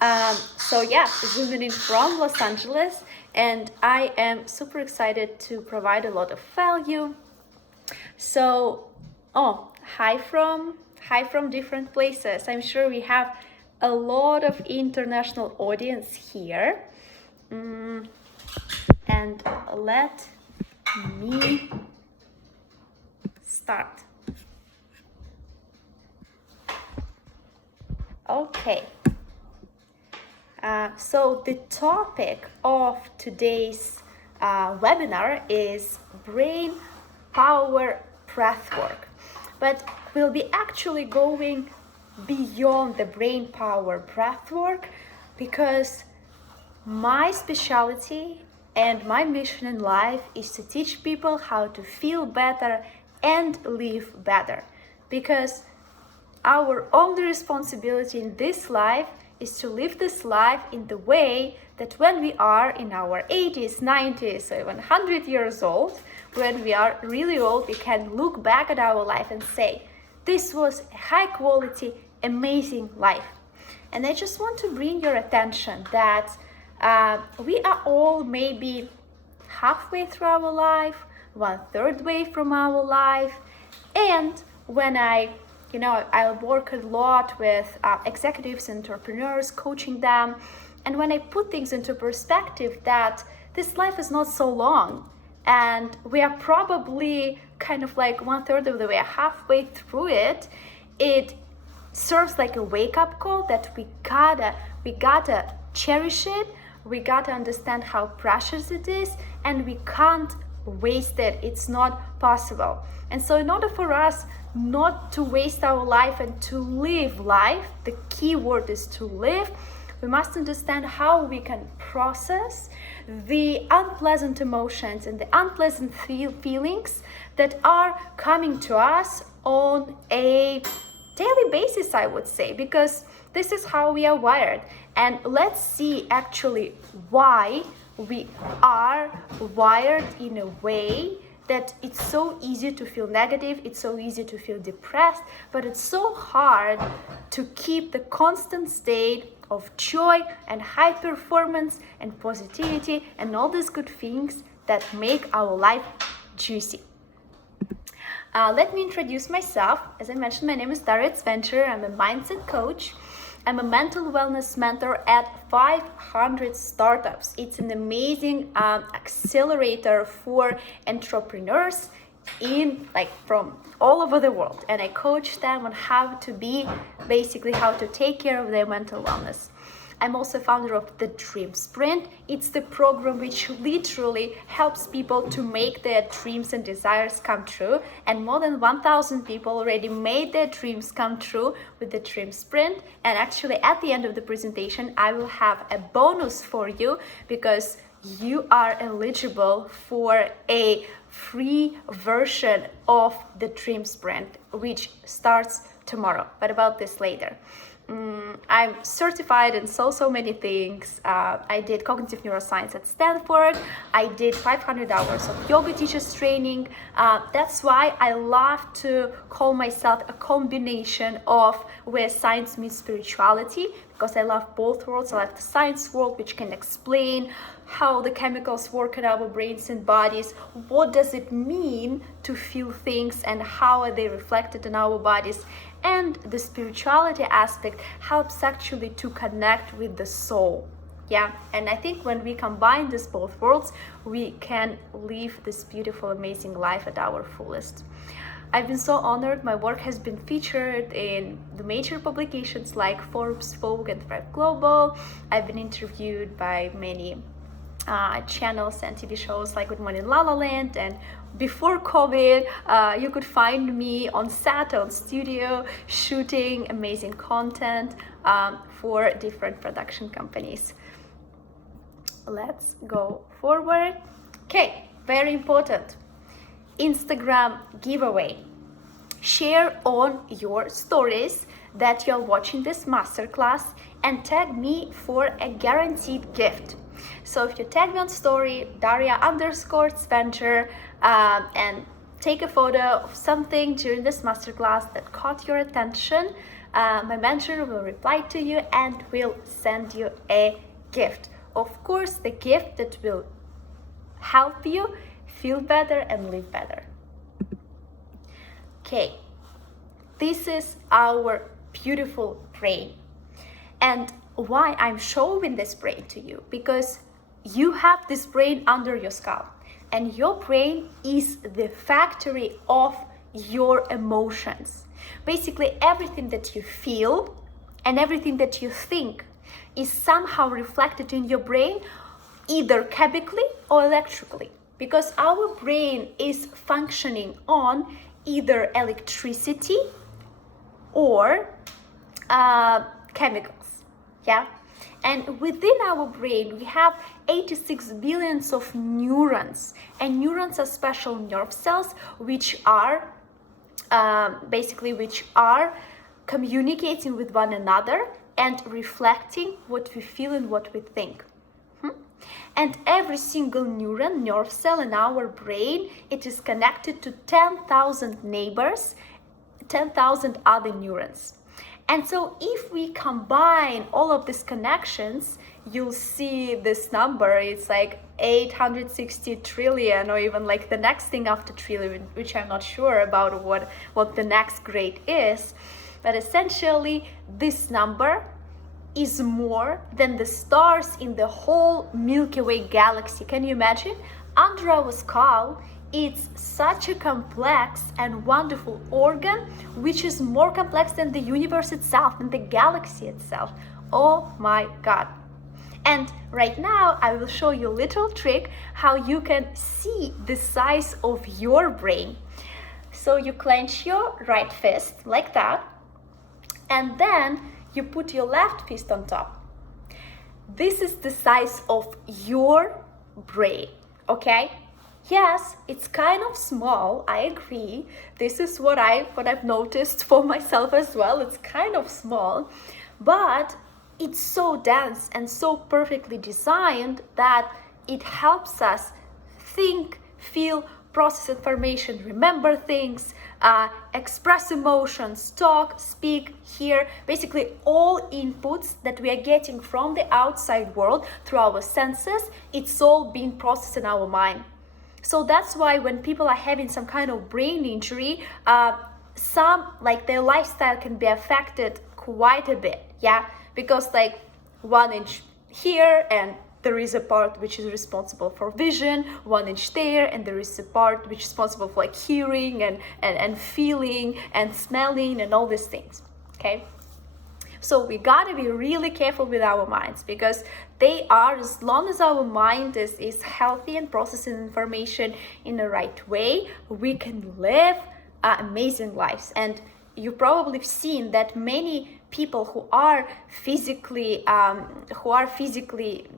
So yeah, zooming in from Los Angeles, and I am super excited to provide a lot of value. So, hi from different places. I'm sure we have a lot of international audience here. And let me start. Okay. So the topic of today's webinar is brain power breathwork, but we'll be actually going beyond the brain power breathwork because my specialty and my mission in life is to teach people how to feel better and live better, because our only responsibility in this life is to live this life in the way that when we are in our 80s, 90s, or 100 years old, when we are really old, we can look back at our life and say, this was a high quality, amazing life. And I just want to bring your attention that we are all maybe halfway through our life, 1/3 way from our life. And when I work a lot with executives, entrepreneurs, coaching them. And when I put things into perspective that this life is not so long, and we are probably kind of like 1/3 of the way, halfway through it, it serves like a wake-up call that we gotta cherish it, we gotta understand how precious it is, and we can't waste it. It's not possible. And so in order for us not to waste our life and to live life, the key word is to live, we must understand how we can process the unpleasant emotions and the unpleasant feelings that are coming to us on a daily basis, I would say, because this is how we are wired. And let's see actually why we are wired in a way that it's so easy to feel negative, it's so easy to feel depressed, but it's so hard to keep the constant state of joy and high performance and positivity and all these good things that make our life juicy. Let me introduce myself. As I mentioned, my name is Daria Tsvenger. I'm a mindset coach. I'm a mental wellness mentor at 500 startups. It's an amazing accelerator for entrepreneurs from all over the world. And I coach them on how to take care of their mental wellness. I'm also founder of the Dream Sprint. It's the program which literally helps people to make their dreams and desires come true. And more than 1,000 people already made their dreams come true with the Dream Sprint. And actually at the end of the presentation, I will have a bonus for you because you are eligible for a free version of the Dream Sprint, which starts tomorrow. But about this later. I'm certified in so many things. I did cognitive neuroscience at Stanford. I did 500 hours of yoga teachers training. That's why I love to call myself a combination of where science meets spirituality, because I love both worlds. I love the science world, which can explain how the chemicals work in our brains and bodies, what does it mean to feel things and how are they reflected in our bodies. And the spirituality aspect helps actually to connect with the soul. Yeah, and I think when we combine these both worlds, we can live this beautiful, amazing life at our fullest. I've been so honored. My work has been featured in the major publications like Forbes, Vogue, and Thrive Global. I've been interviewed by many channels and TV shows like Good Morning La La Land, and before COVID, you could find me on set, on studio, shooting amazing content for different production companies. Let's go forward. Okay, very important. Instagram giveaway. Share on your stories that you're watching this masterclass and tag me for a guaranteed gift. So if you tag me on story, Daria_Tsvenger, and take a photo of something during this masterclass that caught your attention, my mentor will reply to you and will send you a gift. Of course, the gift that will help you feel better and live better. Okay, this is our beautiful brain. And why I'm showing this brain to you? Because you have this brain under your skull, and your brain is the factory of your emotions. Basically, everything that you feel and everything that you think is somehow reflected in your brain, either chemically or electrically, because our brain is functioning on either electricity or chemicals. Yeah. And within our brain, we have 86 billions of neurons, and neurons are special nerve cells which are communicating with one another and reflecting what we feel and what we think. And every single neuron, nerve cell in our brain, it is connected to 10,000 neighbors, 10,000 other neurons. And so if we combine all of these connections, you'll see this number. It's like 860 trillion, or even like the next thing after trillion, which I'm not sure about what the next grade is. But essentially, this number is more than the stars in the whole Milky Way galaxy. Can you imagine? Under our skull, it's such a complex and wonderful organ, which is more complex than the universe itself and the galaxy itself. Oh my God. And right now, I will show you a little trick how you can see the size of your brain. So you clench your right fist like that, and then you put your left fist on top. This is the size of your brain, okay? Yes, it's kind of small, I agree. This is what I've noticed for myself as well. It's kind of small, but it's so dense and so perfectly designed that it helps us think, feel, process information, remember things, express emotions, talk, speak, hear, basically all inputs that we are getting from the outside world through our senses, it's all being processed in our mind. So that's why when people are having some kind of brain injury, their lifestyle can be affected quite a bit, yeah? Because like 1 inch here, and there is a part which is responsible for vision, 1 inch there, and there is a part which is responsible for like hearing and feeling and smelling and all these things, okay? So we gotta be really careful with our minds, because they are, as long as our mind is healthy and processing information in the right way, we can live amazing lives. And you probably have seen that many people who are physically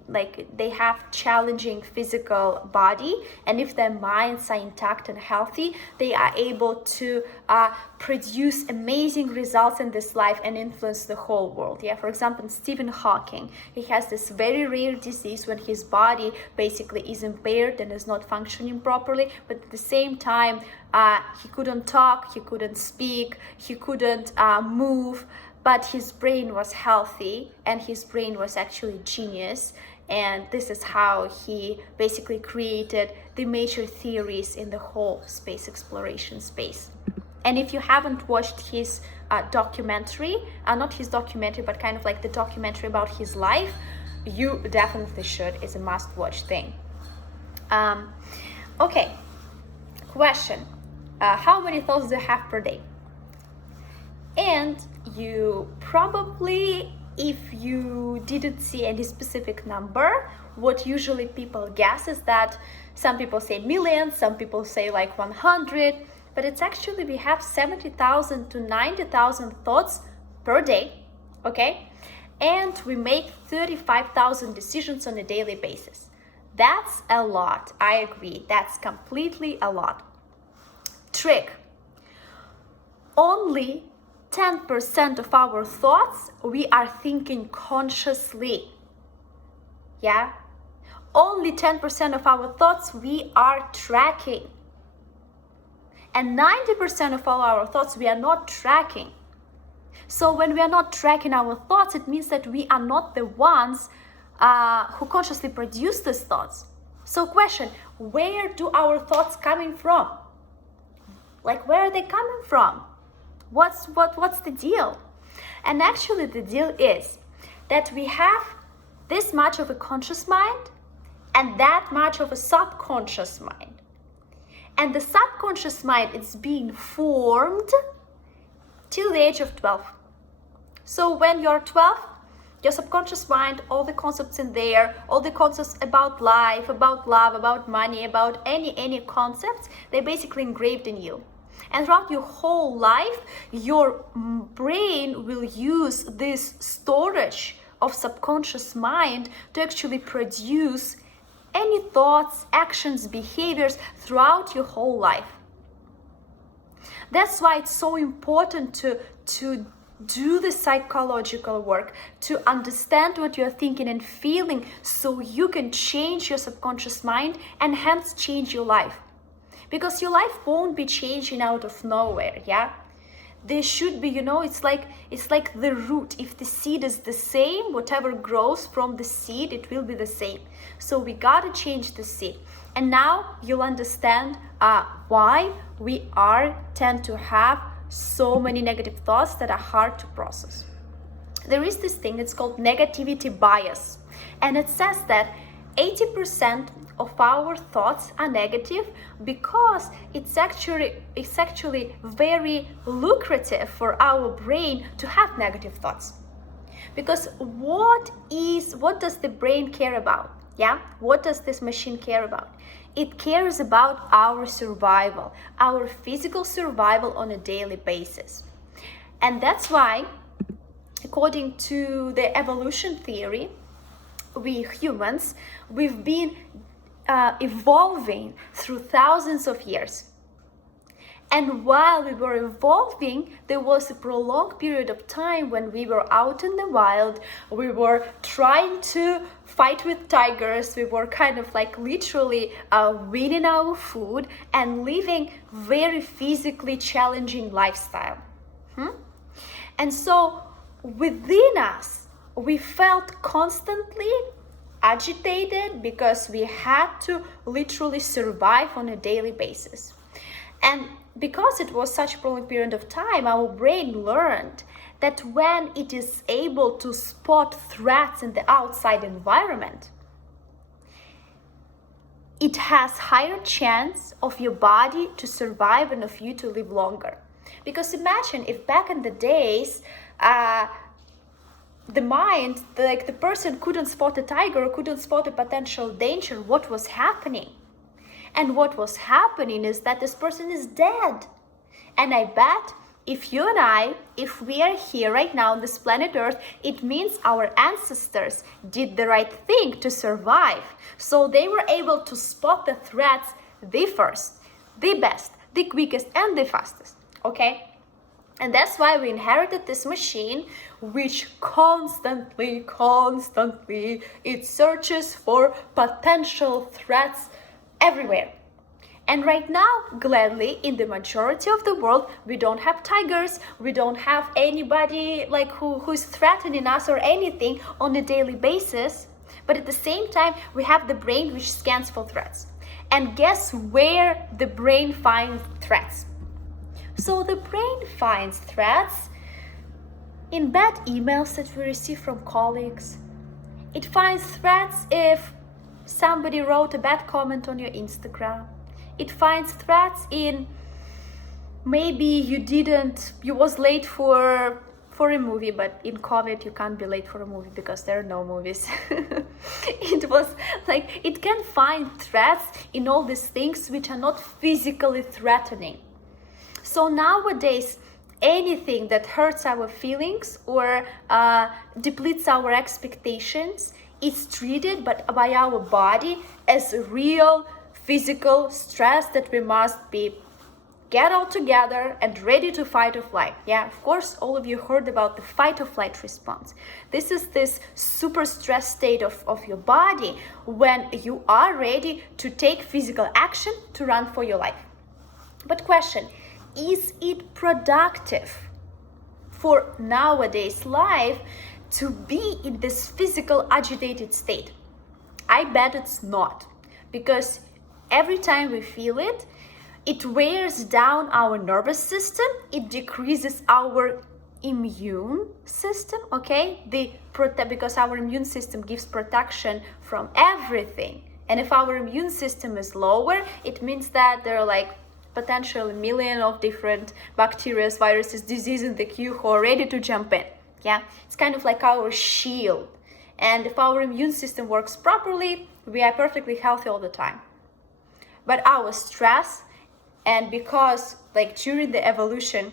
like they have challenging physical body, and if their minds are intact and healthy, they are able to produce amazing results in this life and influence the whole world. Yeah, for example, Stephen Hawking, he has this very rare disease when his body basically is impaired and is not functioning properly, but at the same time he couldn't talk, he couldn't speak, he couldn't move, but his brain was healthy and his brain was actually genius. And this is how he basically created the major theories in the whole space exploration space. And if you haven't watched his documentary, not his documentary, but kind of like the documentary about his life, you definitely should. It's a must-watch thing. Okay, question. How many thoughts do you have per day? And you probably, if you didn't see any specific number, what usually people guess is that some people say millions, some people say like 100, but it's actually we have 70,000 to 90,000 thoughts per day, okay? And we make 35,000 decisions on a daily basis. That's a lot, I agree, that's completely a lot. Trick, only 10% of our thoughts we are thinking consciously. Yeah? Only 10% of our thoughts we are tracking. And 90% of all our thoughts we are not tracking. So when we are not tracking our thoughts, it means that we are not the ones who consciously produce these thoughts. So question, where do our thoughts coming from? Like, where are they coming from? What's the deal? And actually the deal is that we have this much of a conscious mind and that much of a subconscious mind. And the subconscious mind is being formed till the age of 12. So when you're 12, your subconscious mind, all the concepts in there, all the concepts about life, about love, about money, about any concepts, they're basically engraved in you. And throughout your whole life, your brain will use this storage of subconscious mind to actually produce any thoughts, actions, behaviors throughout your whole life. That's why it's so important to do the psychological work, to understand what you're thinking and feeling so you can change your subconscious mind and hence change your life. Because your life won't be changing out of nowhere, yeah? There should be, it's like the root. If the seed is the same, whatever grows from the seed, it will be the same. So we gotta change the seed. And now you'll understand why we tend to have so many negative thoughts that are hard to process. There is this thing, it's called negativity bias. And it says that 80% of our thoughts are negative because it's actually very lucrative for our brain to have negative thoughts. Because what does the brain care about? Yeah, what does this machine care about? It cares about our survival, our physical survival on a daily basis. And that's why, according to the evolution theory, we humans, we've been evolving through thousands of years. And while we were evolving, there was a prolonged period of time when we were out in the wild, we were trying to fight with tigers, we were kind of like literally winning our food and living very physically challenging lifestyle. And so within us, we felt constantly agitated because we had to literally survive on a daily basis. And because it was such a prolonged period of time, our brain learned that when it is able to spot threats in the outside environment, it has higher chance of your body to survive and of you to live longer. Because imagine if back in the days, the mind, the person couldn't spot a tiger or couldn't spot a potential danger, what was happening? And what was happening is that this person is dead. And I bet if you and I, if we are here right now on this planet Earth, it means our ancestors did the right thing to survive. So they were able to spot the threats the first, the best, the quickest, and the fastest, okay? And that's why we inherited this machine, which constantly, it searches for potential threats everywhere. And right now, gladly, in the majority of the world, we don't have tigers, we don't have anybody like who's threatening us or anything on a daily basis. But at the same time, we have the brain which scans for threats. And guess where the brain finds threats? So the brain finds threats in bad emails that we receive from colleagues. It finds threats if somebody wrote a bad comment on your Instagram. It finds threats in maybe you was late for a movie, but in COVID you can't be late for a movie because there are no movies. It can find threats in all these things which are not physically threatening. So nowadays, anything that hurts our feelings or depletes our expectations is treated by our body as a real physical stress that we must get all together and ready to fight or flight. Yeah, of course, all of you heard about the fight or flight response. This is this super stress state of your body when you are ready to take physical action to run for your life. But question, is it productive for nowadays life to be in this physical agitated state? I bet it's not, because every time we feel it, it wears down our nervous system, it decreases our immune system, okay? Because our immune system gives protection from everything. And if our immune system is lower, it means that there are like potentially millions of different bacteria, viruses, diseases in the queue who are ready to jump in, yeah? It's kind of like our shield. And if our immune system works properly, we are perfectly healthy all the time. But our stress, and because like during the evolution,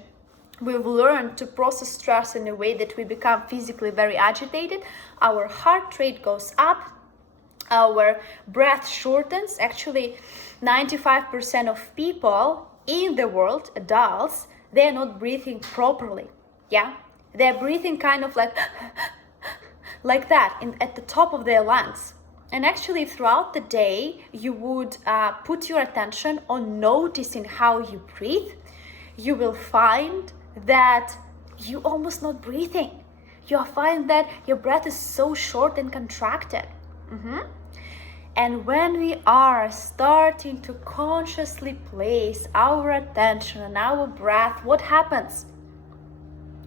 we've learned to process stress in a way that we become physically very agitated, our heart rate goes up, our breath shortens. Actually, 95% of people in the world, adults, they're not breathing properly, yeah? They're breathing kind of like that, at the top of their lungs. And actually throughout the day, you would put your attention on noticing how you breathe. You will find that you almost not breathing. You'll find that your breath is so short and contracted. And when we are starting to consciously place our attention on our breath, what happens?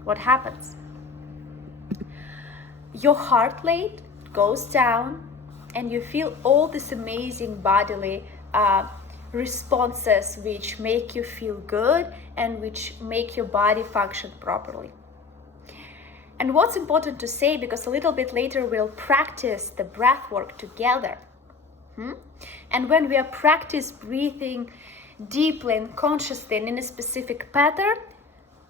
What happens? Your heart rate goes down, and you feel all these amazing bodily responses which make you feel good and which make your body function properly. And what's important to say, because a little bit later we'll practice the breath work together. And when we are practice breathing deeply and consciously and in a specific pattern,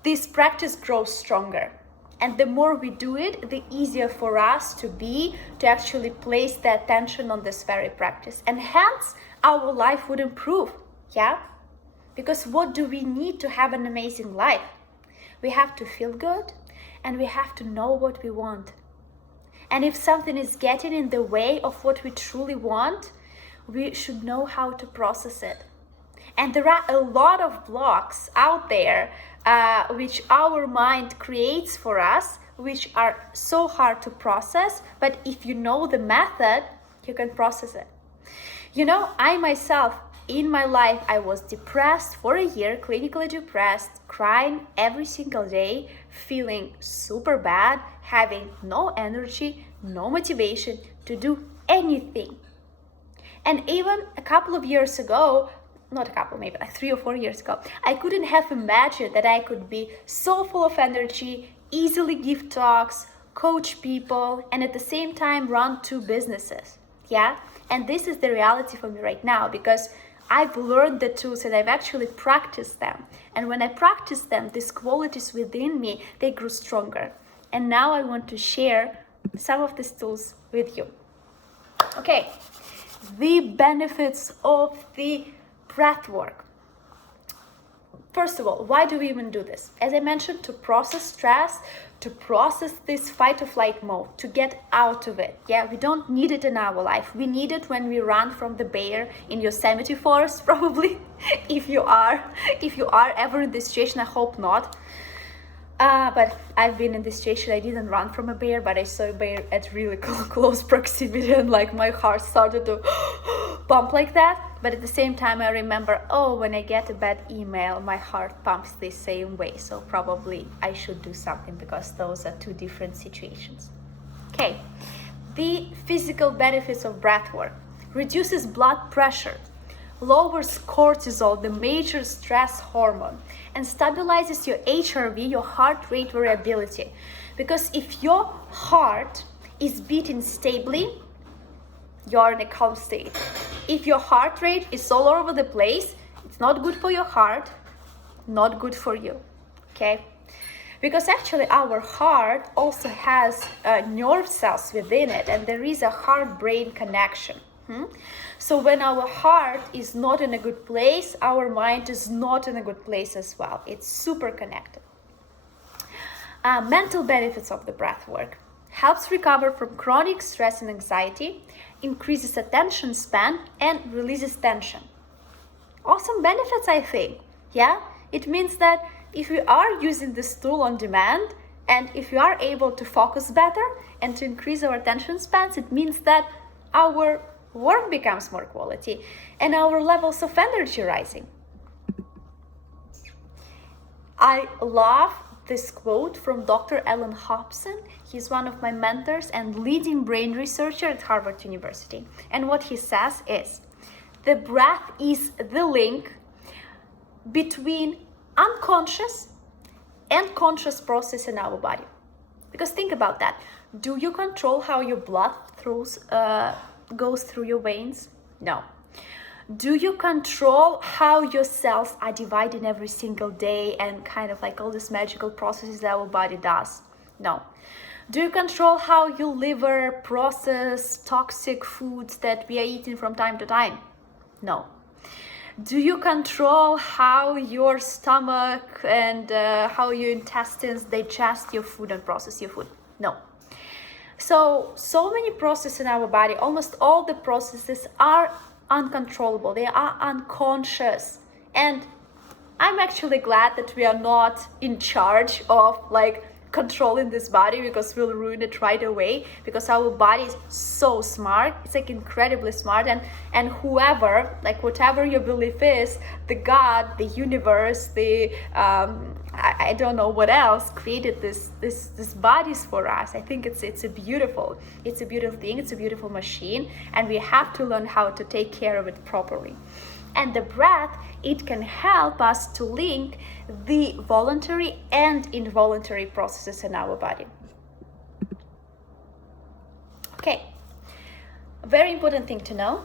this practice grows stronger. And the more we do it, the easier for us to actually place the attention on this very practice. And hence, our life would improve, yeah? Because what do we need to have an amazing life? We have to feel good, and we have to know what we want. And if something is getting in the way of what we truly want, we should know how to process it. And there are a lot of blocks out there which our mind creates for us, which are so hard to process, but if you know the method, you can process it. You know, I myself, in my life, I was depressed for a year, clinically depressed, crying every single day, feeling super bad, having no energy, no motivation to do anything. And even a couple of years ago, not a couple, maybe like 3 or 4 years ago, I couldn't have imagined that I could be so full of energy, easily give talks, coach people, and at the same time run 2 businesses, yeah? And this is the reality for me right now, because I've learned the tools and I've actually practiced them. And when I practice them, these qualities within me, they grew stronger. And now I want to share some of these tools with you. Okay, the benefits of the breath work. First of all, why do we even do this? As I mentioned, to process stress, to process this fight or flight mode, to get out of it. Yeah, we don't need it in our life. We need it when we run from the bear in Yosemite Forest, probably. if you are ever in this situation, I hope not. But I've been in this situation. I didn't run from a bear, but I saw a bear at really close proximity, and like my heart started to pump like that. But at the same time, I remember, when I get a bad email, my heart pumps the same way. So probably I should do something, because those are 2 different situations. Okay, the physical benefits of breath work: reduces blood pressure, lowers cortisol, the major stress hormone, and stabilizes your HRV, your heart rate variability. Because if your heart is beating stably, you're in a calm state. If your heart rate is all over the place, it's not good for your heart, not good for you, okay? Because actually our heart also has nerve cells within it, and there is a heart-brain connection. So when our heart is not in a good place, our mind is not in a good place as well. It's super connected. Mental benefits of the breath work: helps recover from chronic stress and anxiety, increases attention span, and releases tension. Awesome benefits, I think. Yeah, it means that if we are using this tool on demand, And if we are able to focus better and to increase our attention spans, it means that our work becomes more quality and our levels of energy rising. I love this quote from Dr. Alan Hobson. He's one of my mentors and leading brain researcher at Harvard University. And what he says is, the breath is the link between unconscious and conscious process in our body. Because think about that. Do you control how your blood goes through your veins? No. Do you control how your cells are divided every single day and kind of like all these magical processes that our body does? No. Do you control how your liver processes toxic foods that we are eating from time to time? No. Do you control how your stomach and how your intestines digest your food and process your food? No. So many processes in our body, almost all the processes are uncontrollable. They are unconscious. And I'm actually glad that we are not in charge of like controlling this body, because we'll ruin it right away, because our body is so smart. It's like incredibly smart, and whoever, like whatever your belief is, the God, the universe, the I don't know what else created this bodies for us. I think it's a beautiful thing. It's a beautiful machine, and we have to learn how to take care of it properly. And the breath, it can help us to link the voluntary and involuntary processes in our body. Okay, very important thing to know.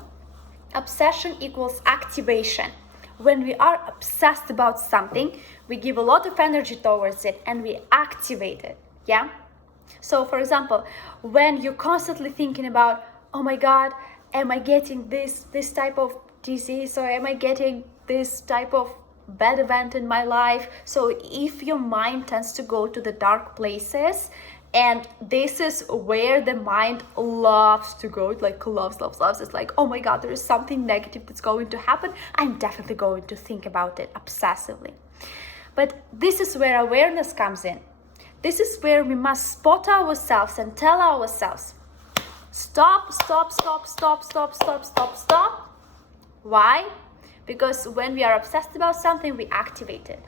Obsession equals activation. When we are obsessed about something, we give a lot of energy towards it and we activate it, yeah? So for example, when you're constantly thinking about, oh my God, am I getting this type of disease, or am I getting this type of bad event in my life? So if your mind tends to go to the dark places, and this is where the mind loves to go, like loves. It's like, oh my God, there is something negative that's going to happen. I'm definitely going to think about it obsessively. But this is where awareness comes in. This is where we must spot ourselves and tell ourselves, stop. Why? Because when we are obsessed about something, we activate it.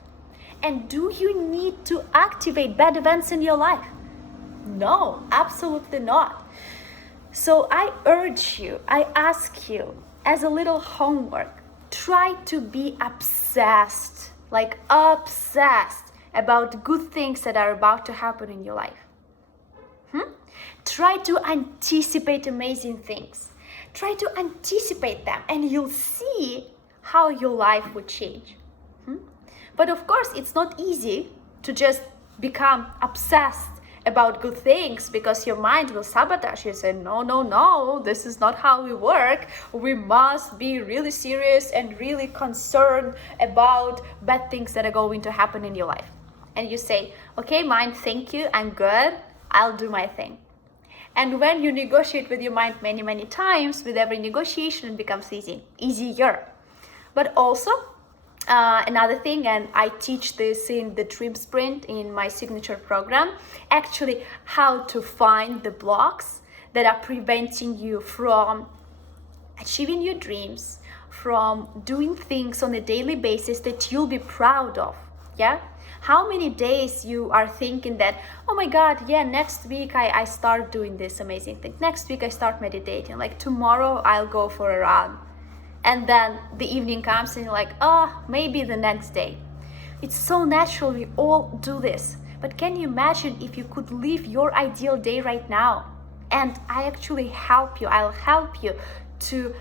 And do you need to activate bad events in your life? No, absolutely not. So I urge you, I ask you, as a little homework, try to be obsessed about good things that are about to happen in your life. Try to anticipate amazing things. Try to anticipate them, and you'll see how your life would change. But of course, it's not easy to just become obsessed about good things, because your mind will sabotage you and say, no, this is not how we work. We must be really serious and really concerned about bad things that are going to happen in your life. And you say, okay, mind, thank you, I'm good, I'll do my thing. And when you negotiate with your mind many times, with every negotiation, it becomes easier. But also, another thing, and I teach this in the Dream Sprint in my signature program, actually how to find the blocks that are preventing you from achieving your dreams, from doing things on a daily basis that you'll be proud of, yeah? How many days you are thinking that, oh my God, yeah, next week I start doing this amazing thing. Next week I start meditating. Like tomorrow I'll go for a run. And then the evening comes and you're like, oh, maybe the next day. It's so natural, we all do this. But can you imagine if you could live your ideal day right now? And I actually I'll help you to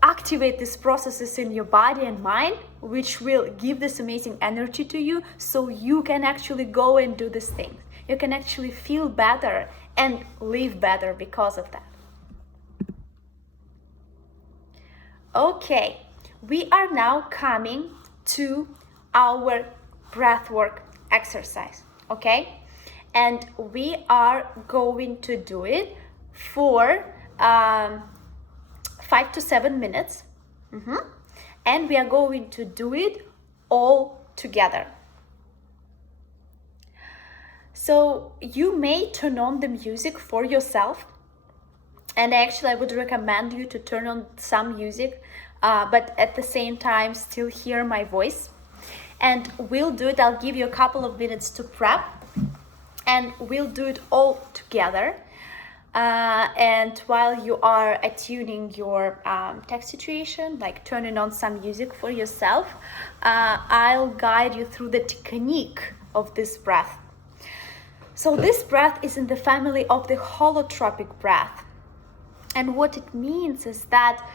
activate these processes in your body and mind, which will give this amazing energy to you, so you can actually go and do these things. You can actually feel better and live better because of that. Okay, we are now coming to our breathwork exercise, okay? And we are going to do it for 5 to 7 minutes. And we are going to do it all together. So you may turn on the music for yourself. And actually, I would recommend you to turn on some music, but at the same time, still hear my voice. And we'll do it. I'll give you a couple of minutes to prep, and we'll do it all together. And while you are attuning your text situation, like turning on some music for yourself, I'll guide you through the technique of this breath. So this breath is in the family of the holotropic breath. And what it means is that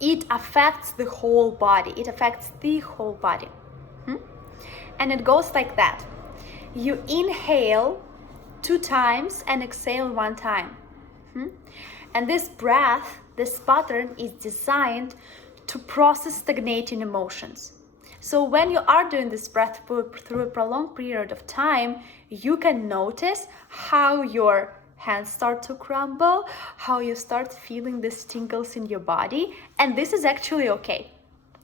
it affects the whole body. It affects the whole body. And it goes like that. You inhale 2 times and exhale 1 time. And this breath, this pattern is designed to process stagnating emotions. So when you are doing this breath through a prolonged period of time, you can notice how your hands start to crumble, how you start feeling these tingles in your body, and this is actually okay.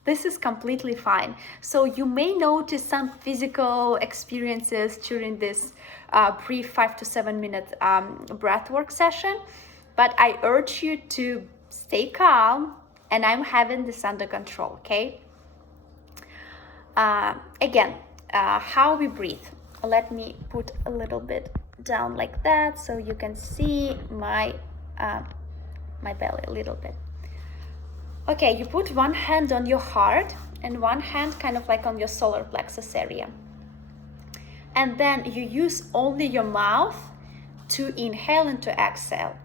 This is completely fine. So you may notice some physical experiences during this brief 5 to 7 minute breathwork session, but I urge you to stay calm, and I'm having this under control, okay? Again, how we breathe. Let me put a little bit down like that so you can see my belly a little bit. Okay, you put one hand on your heart and one hand kind of like on your solar plexus area. And then you use only your mouth to inhale and to exhale.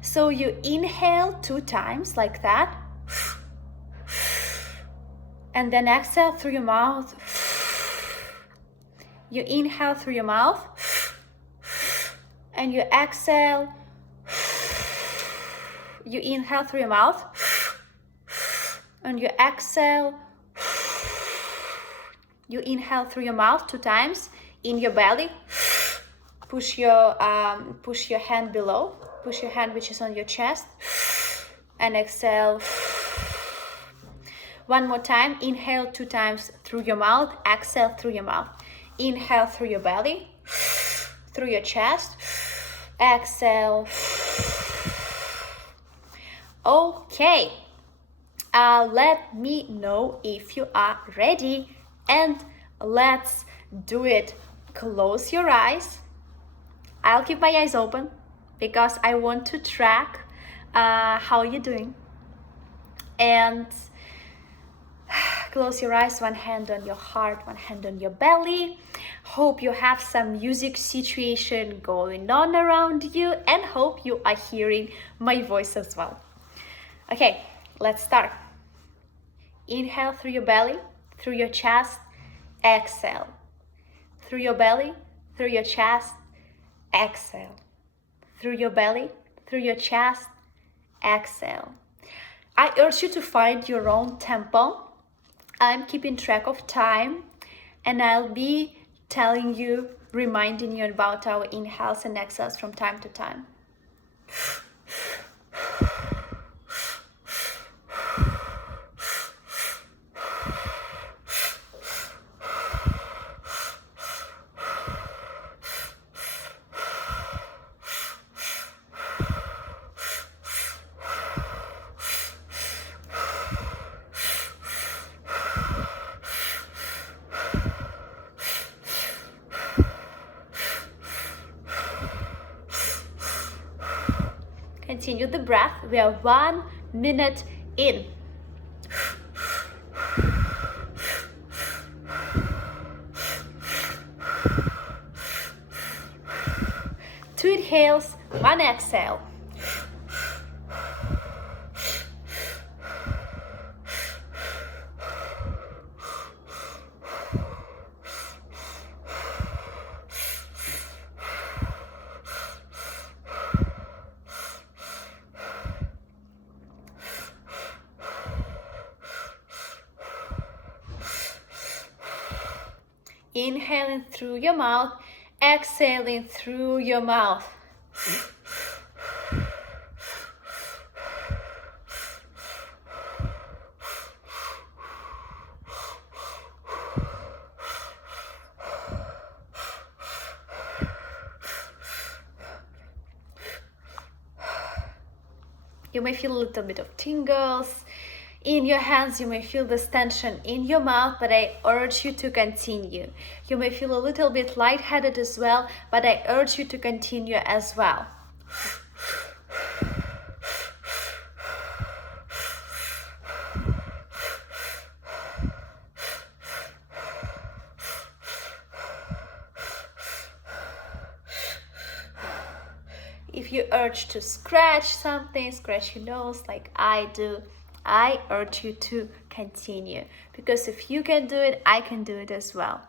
So you inhale 2 times like that. And then exhale through your mouth. You inhale through your mouth. And you exhale. You inhale through your mouth. And you exhale. You inhale through your mouth 2 times in your belly. Push your hand below. Push your hand which is on your chest. And exhale. One more time. Inhale 2 times through your mouth. Exhale through your mouth. Inhale through your belly. Through your chest. Exhale. Okay. Let me know if you are ready, and let's do it. Close your eyes. I'll keep my eyes open because I want to track how you're doing. And close your eyes, one hand on your heart, one hand on your belly. Hope you have some music situation going on around you, and hope you are hearing my voice as well. Okay, let's start. Inhale through your belly, through your chest, exhale. Through your belly, through your chest, exhale. Through your belly, through your chest, exhale. I urge you to find your own tempo. I'm keeping track of time, and I'll be telling you, reminding you about our inhales and exhales from time to time. Continue the breath. We are 1 minute in. 2 inhales, 1 exhale. Inhaling through your mouth, exhaling through your mouth. You may feel a little bit of tingles in your hands, you may feel this tension in your mouth, but I urge you to continue. You may feel a little bit lightheaded as well, but I urge you to continue as well. If you urge to scratch something, scratch your nose like I do, I urge you to continue, because if you can do it, I can do it as well.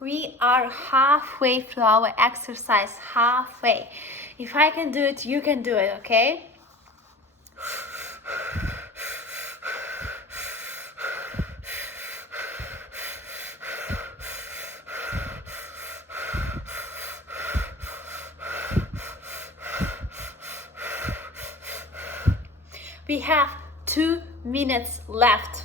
We are halfway through our exercise, halfway. If I can do it, you can do it, okay? We have 2 minutes left.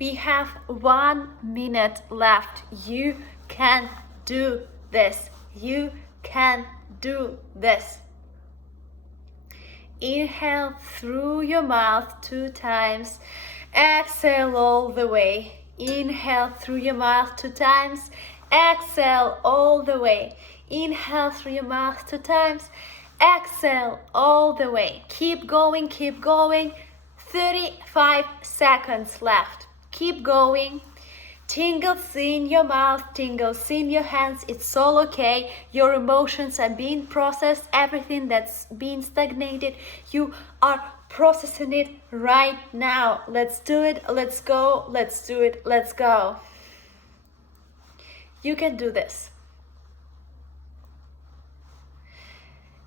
We have 1 minute left. You can do this. You can do this. Inhale through your mouth 2 times. Exhale all the way. Inhale through your mouth 2 times. Exhale all the way. Inhale through your mouth 2 times. Exhale all the way. Keep going, keep going. 35 seconds left. Keep going. Tingles in your mouth, tingles in your hands. It's all okay. Your emotions are being processed. Everything that's been stagnated, you are processing it right now. Let's do it. Let's go. Let's do it. Let's go. You can do this.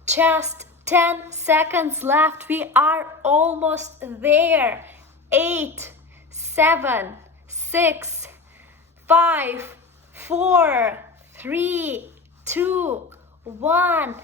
Just 10 seconds left. We are almost there. 8, 7, 6, 5, 4, 3, 2, 1.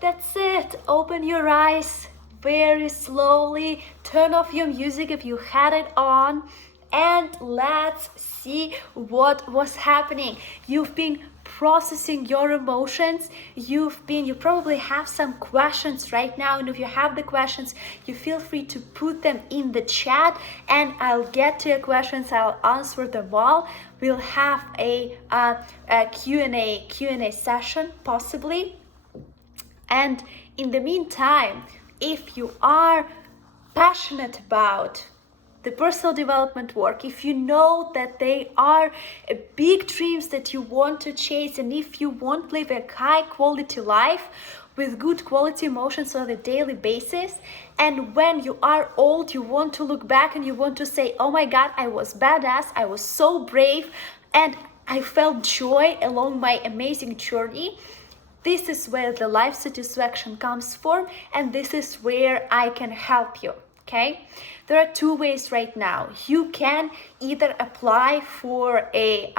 That's it. Open your eyes very slowly. Turn off your music if you had it on. And let's see what was happening. You've been processing your emotions. You probably have some questions right now, and if you have the questions, you feel free to put them in the chat and I'll get to your questions. I'll answer them all. We'll have a Q&A session possibly. And in the meantime, if you are passionate about the personal development work, if you know that they are big dreams that you want to chase, and if you want to live a high quality life with good quality emotions on a daily basis, and when you are old, you want to look back and you want to say, oh my God, I was badass, I was so brave, and I felt joy along my amazing journey. This is where the life satisfaction comes from, and this is where I can help you. Okay, there are 2 ways right now. You can either apply for a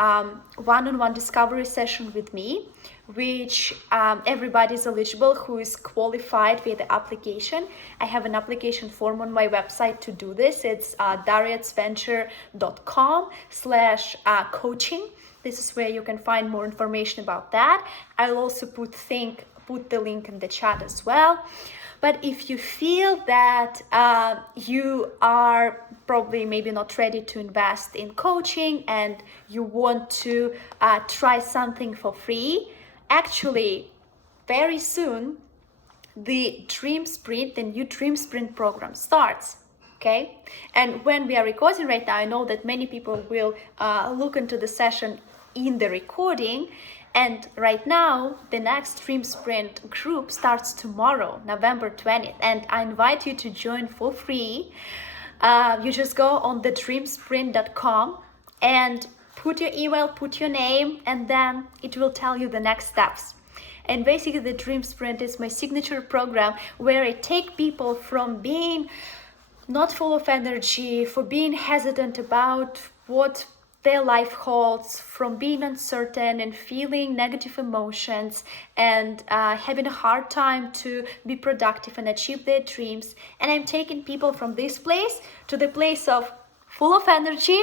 one-on-one discovery session with me, which everybody is eligible who is qualified via the application. I have an application form on my website to do this. It's dariatsvenger.com/coaching. This is where you can find more information about that. I'll also put the link in the chat as well. But if you feel that you are probably maybe not ready to invest in coaching and you want to try something for free, actually very soon the new Dream Sprint program starts. Okay, and when we are recording right now, I know that many people will look into the session in the recording, And right now, the next Dream Sprint group starts tomorrow, November 20th, and I invite you to join for free. You just go on thedreamsprint.com and put your email, put your name, and then it will tell you the next steps. And basically, the Dream Sprint is my signature program where I take people from being not full of energy, for being hesitant about what their life holds, from being uncertain and feeling negative emotions and having a hard time to be productive and achieve their dreams. And I'm taking people from this place to the place of full of energy.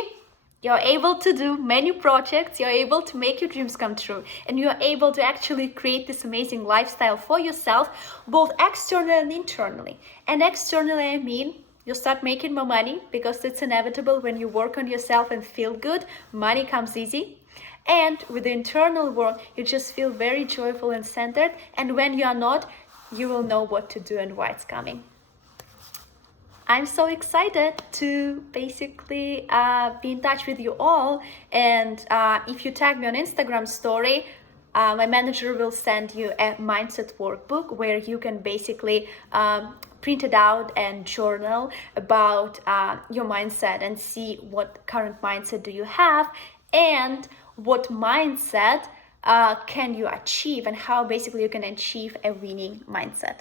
You're able to do many projects, you're able to make your dreams come true, and you're able to actually create this amazing lifestyle for yourself, both externally and internally. And externally, I mean, you'll start making more money because it's inevitable when you work on yourself and feel good, money comes easy. And with the internal work, you just feel very joyful and centered. And when you are not, you will know what to do and why it's coming. I'm so excited to basically be in touch with you all. And if you tag me on Instagram story, my manager will send you a mindset workbook where you can basically print it out and journal about your mindset and see what current mindset do you have and what mindset can you achieve and how basically you can achieve a winning mindset.